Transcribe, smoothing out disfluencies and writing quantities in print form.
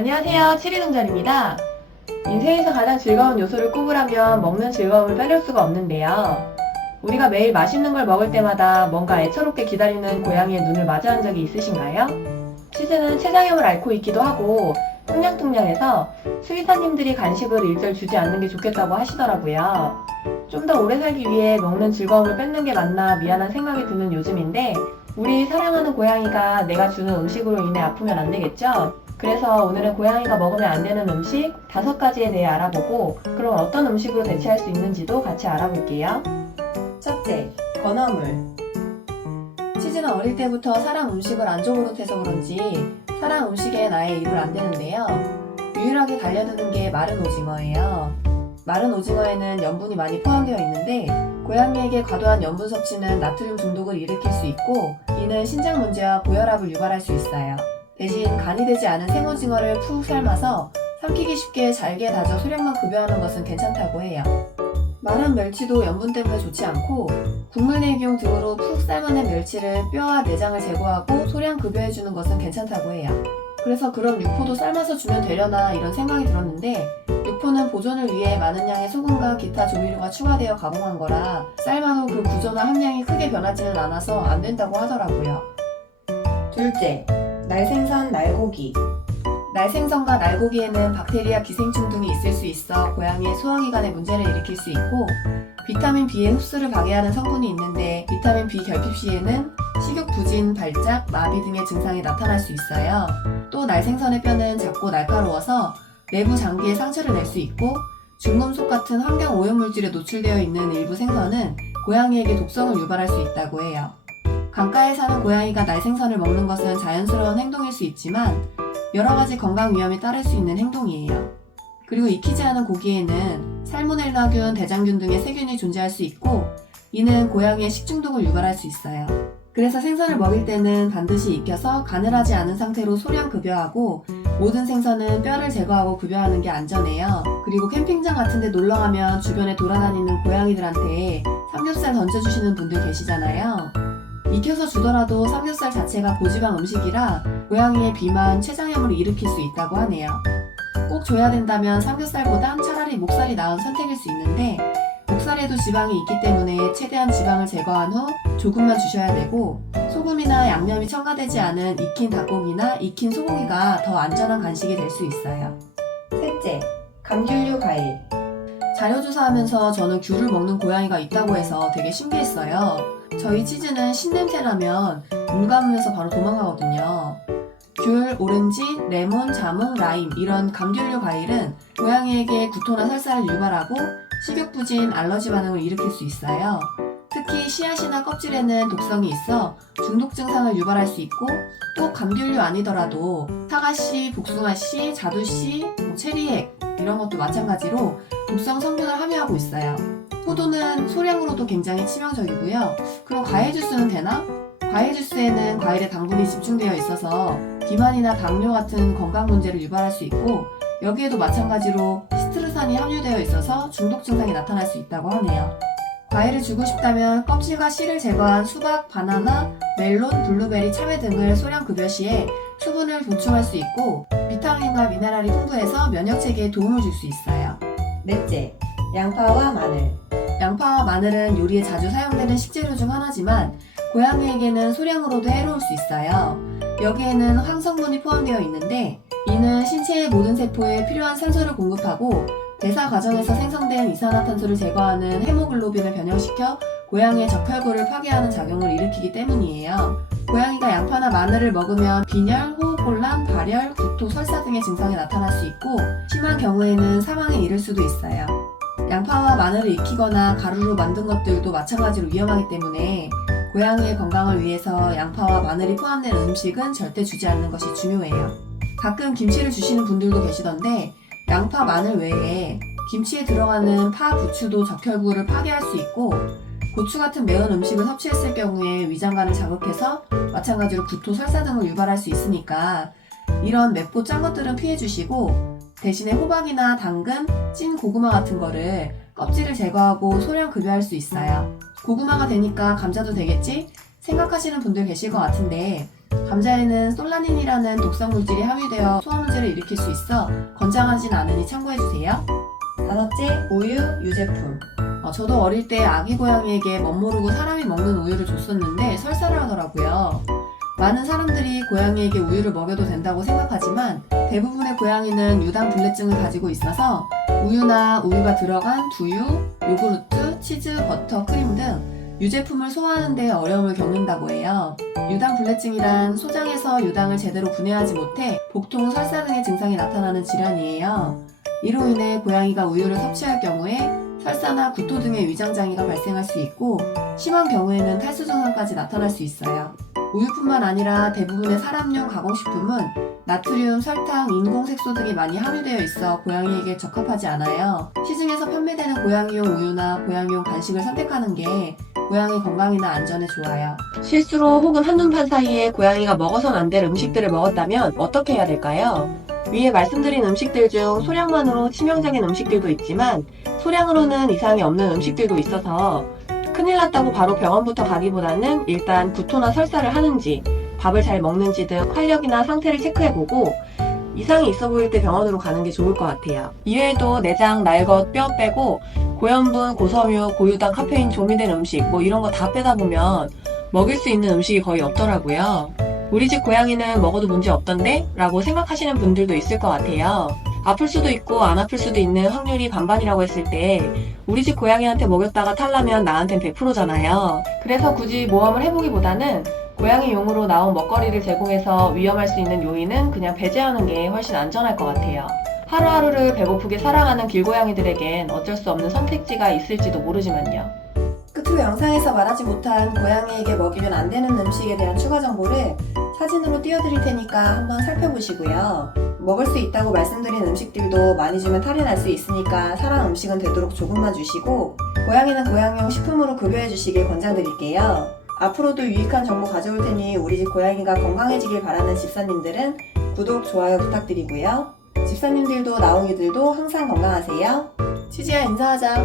안녕하세요. 치리동전입니다. 인생에서 가장 즐거운 요소를 꼽으라면 먹는 즐거움을 빼놓을 수가 없는데요. 우리가 매일 맛있는 걸 먹을 때마다 뭔가 애처롭게 기다리는 고양이의 눈을 마주한 적이 있으신가요? 치즈는 췌장염을 앓고 있기도 하고 뚱냥뚱냥해서 수의사님들이 간식을 일절 주지 않는 게 좋겠다고 하시더라고요. 좀 더 오래 살기 위해 먹는 즐거움을 뺏는 게 맞나 미안한 생각이 드는 요즘인데 우리 사랑하는 고양이가 내가 주는 음식으로 인해 아프면 안 되겠죠? 그래서 오늘은 고양이가 먹으면 안 되는 음식 5가지에 대해 알아보고 그럼 어떤 음식으로 대체할 수 있는지도 같이 알아볼게요. 첫째, 건어물. 치즈는 어릴 때부터 사람 음식을 안 줘버릇해서 그런지 사람 음식에 아예 입을 안 대는데요. 유일하게 달려드는 게 마른 오징어예요. 마른 오징어에는 염분이 많이 포함되어 있는데 고양이에게 과도한 염분 섭취는 나트륨 중독을 일으킬 수 있고 이는 신장 문제와 고혈압을 유발할 수 있어요. 대신 간이 되지 않은 생오징어를 푹 삶아서 삼키기 쉽게 잘게 다져 소량만 급여하는 것은 괜찮다고 해요. 마른 멸치도 염분 때문에 좋지 않고 국물 내기용 등으로 푹 삶아낸 멸치를 뼈와 내장을 제거하고 소량 급여해주는 것은 괜찮다고 해요. 그래서 그럼 육포도 삶아서 주면 되려나 이런 생각이 들었는데 육포는 보존을 위해 많은 양의 소금과 기타 조미료가 추가되어 가공한 거라 삶아도 그 구조나 함량이 크게 변하지는 않아서 안 된다고 하더라고요. 둘째, 날생선, 날고기. 날생선과 날고기에는 박테리아 기생충 등이 있을 수 있어 고양이의 소화기관에 문제를 일으킬 수 있고 비타민 B의 흡수를 방해하는 성분이 있는데 비타민 B 결핍 시에는 식욕 부진, 발작, 마비 등의 증상이 나타날 수 있어요. 또 날생선의 뼈는 작고 날카로워서 내부 장기에 상처를 낼 수 있고 중금속 같은 환경 오염물질에 노출되어 있는 일부 생선은 고양이에게 독성을 유발할 수 있다고 해요. 강가에 사는 고양이가 날생선을 먹는 것은 자연스러운 행동일 수 있지만 여러 가지 건강 위험이 따를 수 있는 행동이에요. 그리고 익히지 않은 고기에는 살모넬라균, 대장균 등의 세균이 존재할 수 있고 이는 고양이의 식중독을 유발할 수 있어요. 그래서 생선을 먹일 때는 반드시 익혀서 간을 하지 않은 상태로 소량 급여하고 모든 생선은 뼈를 제거하고 급여하는 게 안전해요. 그리고 캠핑장 같은 데 놀러가면 주변에 돌아다니는 고양이들한테 삼겹살 던져주시는 분들 계시잖아요. 익혀서 주더라도 삼겹살 자체가 고지방 음식이라 고양이의 비만, 췌장염을 일으킬 수 있다고 하네요. 꼭 줘야 된다면 삼겹살보단 차라리 목살이 나은 선택일 수 있는데 목살에도 지방이 있기 때문에 최대한 지방을 제거한 후 조금만 주셔야 되고 소금이나 양념이 첨가되지 않은 익힌 닭고기나 익힌 소고기가 더 안전한 간식이 될 수 있어요. 셋째, 감귤류 과일. 자료조사하면서 저는 귤을 먹는 고양이가 있다고 해서 되게 신기했어요. 저희 치즈는 신냄새 나면 문 감으면서 바로 도망가거든요. 귤, 오렌지, 레몬, 자몽, 라임 이런 감귤류 과일은 고양이에게 구토나 설사를 유발하고 식욕부진, 알러지 반응을 일으킬 수 있어요. 특히 씨앗이나 껍질에는 독성이 있어 중독 증상을 유발할 수 있고 또 감귤류 아니더라도 사과씨, 복숭아씨, 자두씨, 체리액 이런 것도 마찬가지로 독성 성분을 함유하고 있어요. 포도는 소량으로도 굉장히 치명적이고요. 그럼 과일 주스는 되나? 과일 주스에는 과일의 당분이 집중되어 있어서 비만이나 당뇨 같은 건강 문제를 유발할 수 있고 여기에도 마찬가지로 시트르산이 함유되어 있어서 중독 증상이 나타날 수 있다고 하네요. 과일을 주고 싶다면 껍질과 씨를 제거한 수박, 바나나, 멜론, 블루베리, 참외 등을 소량 급여 시에 수분을 보충할 수 있고 비타민과 미네랄이 풍부해서 면역체계에 도움을 줄 수 있어요. 넷째, 양파와 마늘. 양파와 마늘은 요리에 자주 사용되는 식재료 중 하나지만 고양이에게는 소량으로도 해로울 수 있어요. 여기에는 황성분이 포함되어 있는데 이는 신체의 모든 세포에 필요한 산소를 공급하고 대사 과정에서 생성된 이산화탄소를 제거하는 헤모글로빈을 변형시켜 고양이의 적혈구를 파괴하는 작용을 일으키기 때문이에요. 고양이가 양파나 마늘을 먹으면 빈혈, 호흡곤란, 발열, 구토, 설사 등의 증상이 나타날 수 있고 심한 경우에는 사망에 이를 수도 있어요. 양파와 마늘을 익히거나 가루로 만든 것들도 마찬가지로 위험하기 때문에 고양이의 건강을 위해서 양파와 마늘이 포함된 음식은 절대 주지 않는 것이 중요해요. 가끔 김치를 주시는 분들도 계시던데 양파, 마늘 외에 김치에 들어가는 파, 부추도 적혈구를 파괴할 수 있고 고추 같은 매운 음식을 섭취했을 경우에 위장관을 자극해서 마찬가지로 구토, 설사 등을 유발할 수 있으니까 이런 맵고 짠 것들은 피해주시고 대신에 호박이나 당근, 찐 고구마 같은 거를 껍질을 제거하고 소량 급여할 수 있어요. 고구마가 되니까 감자도 되겠지? 생각하시는 분들 계실 것 같은데 감자에는 솔라닌이라는 독성 물질이 함유되어 소화 문제를 일으킬 수 있어 건강하진 않으니 참고해주세요. 다섯째, 우유, 유제품. 저도 어릴 때 아기 고양이에게 멋모르고 사람이 먹는 우유를 줬었는데 설사를 하더라고요. 많은 사람들이 고양이에게 우유를 먹여도 된다고 생각하지만 대부분의 고양이는 유당불내증을 가지고 있어서 우유나 우유가 들어간 두유, 요구르트, 치즈, 버터, 크림 등 유제품을 소화하는 데 어려움을 겪는다고 해요. 유당불내증이란 소장에서 유당을 제대로 분해하지 못해 복통, 설사 등의 증상이 나타나는 질환이에요. 이로 인해 고양이가 우유를 섭취할 경우에 설사나 구토 등의 위장장애가 발생할 수 있고 심한 경우에는 탈수 증상까지 나타날 수 있어요. 우유뿐만 아니라 대부분의 사람용 가공식품은 나트륨, 설탕, 인공색소 등이 많이 함유되어 있어 고양이에게 적합하지 않아요. 시중에서 판매되는 고양이용 우유나 고양이용 간식을 선택하는 게 고양이 건강이나 안전에 좋아요. 실수로 혹은 한눈판 사이에 고양이가 먹어선 안 될 음식들을 먹었다면 어떻게 해야 될까요? 위에 말씀드린 음식들 중 소량만으로 치명적인 음식들도 있지만 소량으로는 이상이 없는 음식들도 있어서 큰일 났다고 바로 병원부터 가기보다는 일단 구토나 설사를 하는지 밥을 잘 먹는지 등 활력이나 상태를 체크해보고 이상이 있어 보일 때 병원으로 가는 게 좋을 것 같아요. 이외에도 내장, 날것, 뼈 빼고 고염분, 고섬유, 고유당, 카페인 조미된 음식 이런 거 다 빼다 보면 먹일 수 있는 음식이 거의 없더라고요. 우리 집 고양이는 먹어도 문제 없던데? 라고 생각하시는 분들도 있을 것 같아요. 아플 수도 있고 안 아플 수도 있는 확률이 반반이라고 했을 때 우리 집 고양이한테 먹였다가 탈라면 나한텐 100%잖아요. 그래서 굳이 모험을 해보기보다는 고양이용으로 나온 먹거리를 제공해서 위험할 수 있는 요인은 그냥 배제하는 게 훨씬 안전할 것 같아요. 하루하루를 배고프게 살아가는 길고양이들에겐 어쩔 수 없는 선택지가 있을지도 모르지만요. 끝으로 영상에서 말하지 못한 고양이에게 먹이면 안 되는 음식에 대한 추가 정보를 사진으로 띄워드릴 테니까 한번 살펴보시고요. 먹을 수 있다고 말씀드린 음식들도 많이 주면 탈이 날 수 있으니까 사람 음식은 되도록 조금만 주시고 고양이는 고양이용 식품으로 급여해 주시길 권장드릴게요. 앞으로도 유익한 정보 가져올 테니 우리 집 고양이가 건강해지길 바라는 집사님들은 구독, 좋아요 부탁드리고요. 집사님들도 나옹이들도 항상 건강하세요. 치즈야 인사하자.